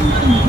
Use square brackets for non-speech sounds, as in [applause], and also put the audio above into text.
Mm-hmm. [laughs]